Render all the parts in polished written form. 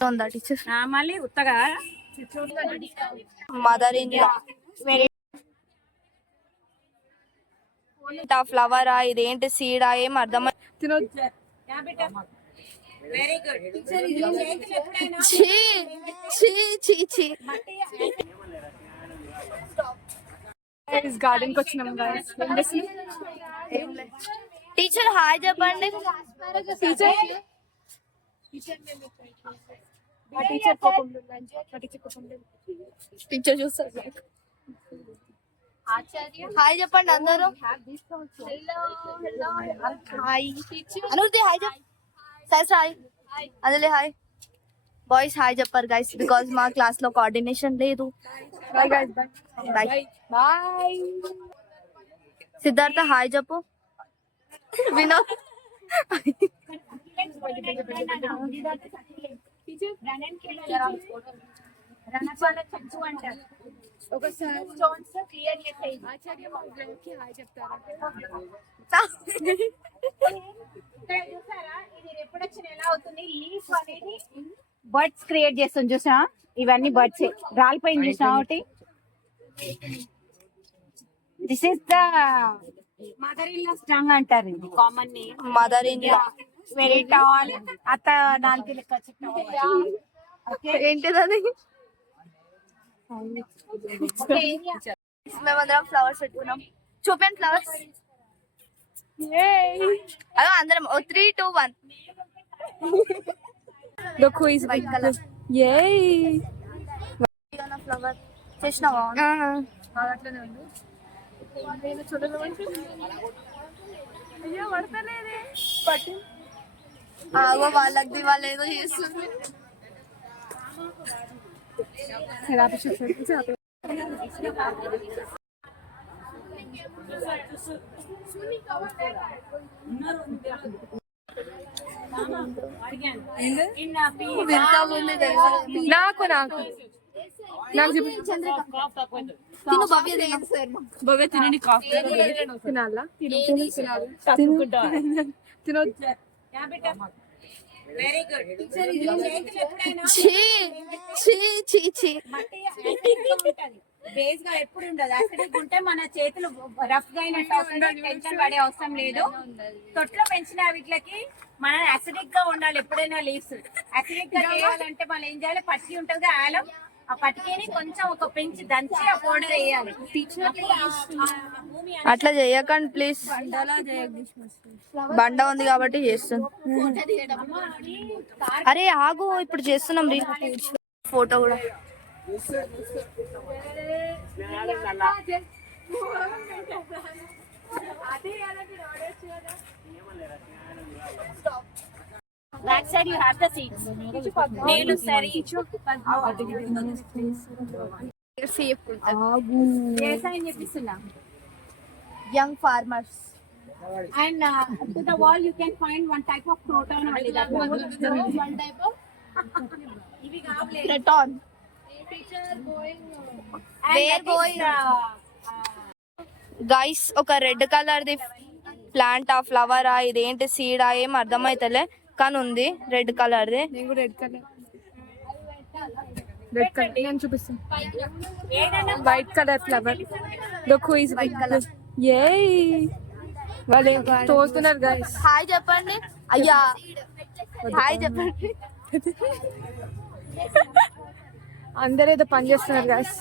ఉందా టీచర్ మళ్ళీ ఉత్తగా మదర్ ఇన్ లా ఫ్లవరా ఇదేంటి సీడా ఏం అర్థం వెరీ గుడ్ గార్డెన్ కి వచ్చినాం టీచర్ హాయ్ చెప్పండి టీచర్ చూస్తారు హాయ్ చెప్పండి అందరూ హాయ్ అనుర్తి హాయ్ చెప్ప సైస్ హాయ్ అదిలే హాయ్ బాయ్స్ హాయ్ చెప్పారు గైస్ బికాజ్ మా క్లాస్ లో కోఆర్డినేషన్ లేదు బాయ్ సిద్ధార్థ హాయ్ చెప్పు వినోద్ ఒకసారి ఆచార్య హాయ్ చెప్తారా ఇది రిప్రొడక్షన్ ఎలా అవుతుంది లీఫ్ అనేది బర్డ్స్ క్రియేట్ చేస్తుంది చూసా ఇవన్నీ బర్డ్స్ రాలిపోయింది చూసా ఒకటి this is the mother in law strong అంటారు ఇది common name mother in law very tall అత్త నాలుగు లెక్క ఏంటిది మేమందరం ఫ్లవర్స్ పెట్టుకున్నాం చూపండి ఫ్లవర్స్ అదో అందరం 3, 2, 1 Look who is white color. Yay! Flower చేసినావా అట్లనే ఉంది నేను చూడలేమంటే అయ్యో పడతలేదే పట్టు ఆగో వాళ్ళకి వాళ్ళు ఏదో చేస్తుంది నాకు నాకు నాకు తిను భవ్య భవ్య తినండి కాఫీ తినాలా తినొద్దు వెరీ గుడ్ బేస్ గా ఎప్పుడు ఉండదు అసిడిక్ ఉంటే మన చేతులు రఫ్ గా అయినట్టు అవుతుంది టెన్షన్ పడే అవసరం లేదు తొట్లో పెంచిన వీటికి మన అసిడిక్ గా ఉండాలి ఎప్పుడైనా లీవ్స్ అసిడిక్ గా చేయాలంటే మనం ఏం చేయాలి పట్టి ఉంటది ఆలం ఆ పట్టికని కొంచెం ఒక పెంచి దంచి ఆ పౌడర్ వేయాలి అట్లా చేయకండి ప్లీజ్ బండ ఉంది కాబట్టి చేస్తుంది అరే ఆగు ఇప్పుడు చేస్తున్నాం ఫోటో కూడా Back side you have the seeds. Nelu sari. Yes, I am young farmers and to the wall you can find one type of croton only. That one type of croton. Where going? Guys ఒక red colour the plant ఆ ఫ్లవరా ఇదేంటి సీడా ఏం అర్థమైతలే కానీ ఉంది red colour the red colour నేను చూపిస్తాను white colour flower look who is white colour yay వాళ్ళే తోస్తున్నారు guys hi చెప్పండి అయ్యా హాయ్ చెప్పండి అందరూ ఏదో పని చేస్తున్నారు గైస్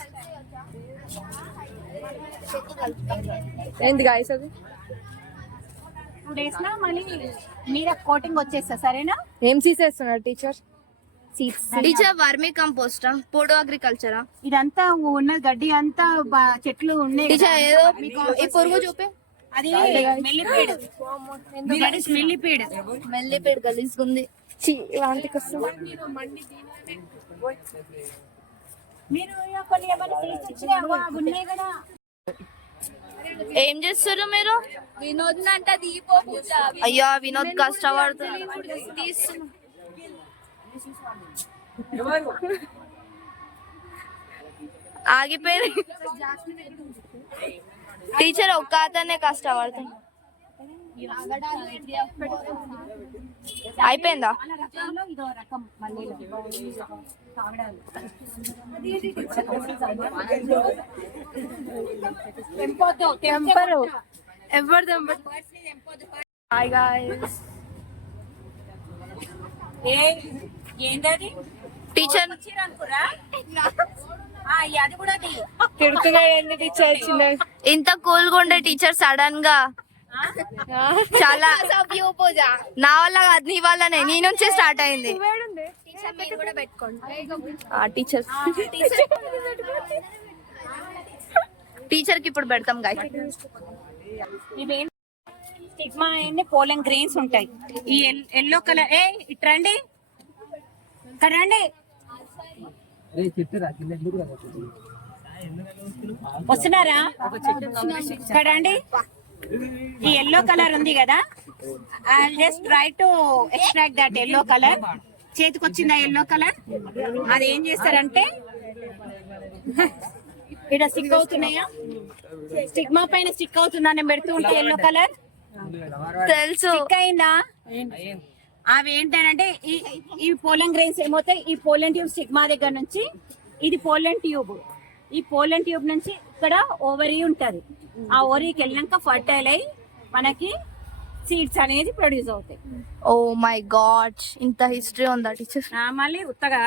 ఏంది గైస్ అది 2 days లో మళ్ళీ మీద కోటింగ్ వచ్చేస్తా సరేనా ఏం తీసేస్తున్నారు టీచర్ టీచర్ వర్మీ కంపోస్ట్ పోడో అగ్రికల్చరా ఇదంతా ఉన్న గడ్డి అంతా చెట్లు ఉన్నాయి టీచర్ ఏదో ఈ పురుగు చూపి అది మెల్లిపేడు మెల్లిపేడు గలీజ్గుంది వాంటికి వస్తుంది మీరు కొన్ని ఏమైనా తీసుకొచ్చినా ఉన్నాయి కదా ఏం చేస్తారు మీరు వినోద్ అంట దీపో పూజ అయ్యా వినోద్ కష్టపడుతుంది ఆగిపోయి టీచర్ ఒక్క అతనే కష్టపడుతుంది అయిపోయిందా? చాలా రకాల్లో ఇదో రకం మల్లీలో కాగడాలు. తెంపొద్దు, తెంపరు. ఎవరు ఎవరు birds ని తెంపొద్దు. Hi guys. ఏంటది టీచర్ చీర అనుకురా? అది కూడా అది. తిడుతున్నా ఏంది టీచర్ చిన్న ఇంత కూల్ గా ఉండే టీచర్ సడన్ గా చాలా నా వల్ల కాదు, నీ వల్లనే, నీ నుంచే స్టార్ట్ అయింది. టీచర్ టీచర్ కి ఇప్పుడు పెడతాం గాయ. ఇవేం స్టిగ్మా అన్ని పోలన్ గ్రెయిన్స్ ఉంటాయి. ఈ ఎల్లో కలర్ ఇట్రండి, ఇక్కడ రండి, వస్తున్నారా? ఇక్కడ రండి. ఈ ఎల్లో కలర్ ఉంది కదా, I just try to extract that yellow colour. చేతికి వచ్చిందా ఎల్లో కలర్? అది ఏం చేస్తారంటే ఇక్కడ స్టిక్ అవుతున్నాయా, స్టిగ్మా పైన స్టిక్ అవుతుందా నేను పెడుతూ ఉంటే ఎల్లో కలర్ తెలుసు. స్టిక్ అయిందా? అవి ఏంటంటే ఈ పోలన్ గ్రెయిన్స్ ఏమవుతాయి, ఈ పోలన్ ట్యూబ్ స్టిగ్మా దగ్గర నుంచి, ఇది పోలన్ ట్యూబ్, ఈ పోలన్ ట్యూబ్ నుంచి ఇక్కడ ఓవరీ ఉంటది. ఆ ఓవరీకి వెళ్ళాక ఫర్టైల్ అయి మనకి సీడ్స్ అనేది ప్రొడ్యూస్ అవుతాయి. ఓ మై గాడ్, ఇంత హిస్టరీ ఉందా టీచర్? మళ్ళీ ఉత్తగా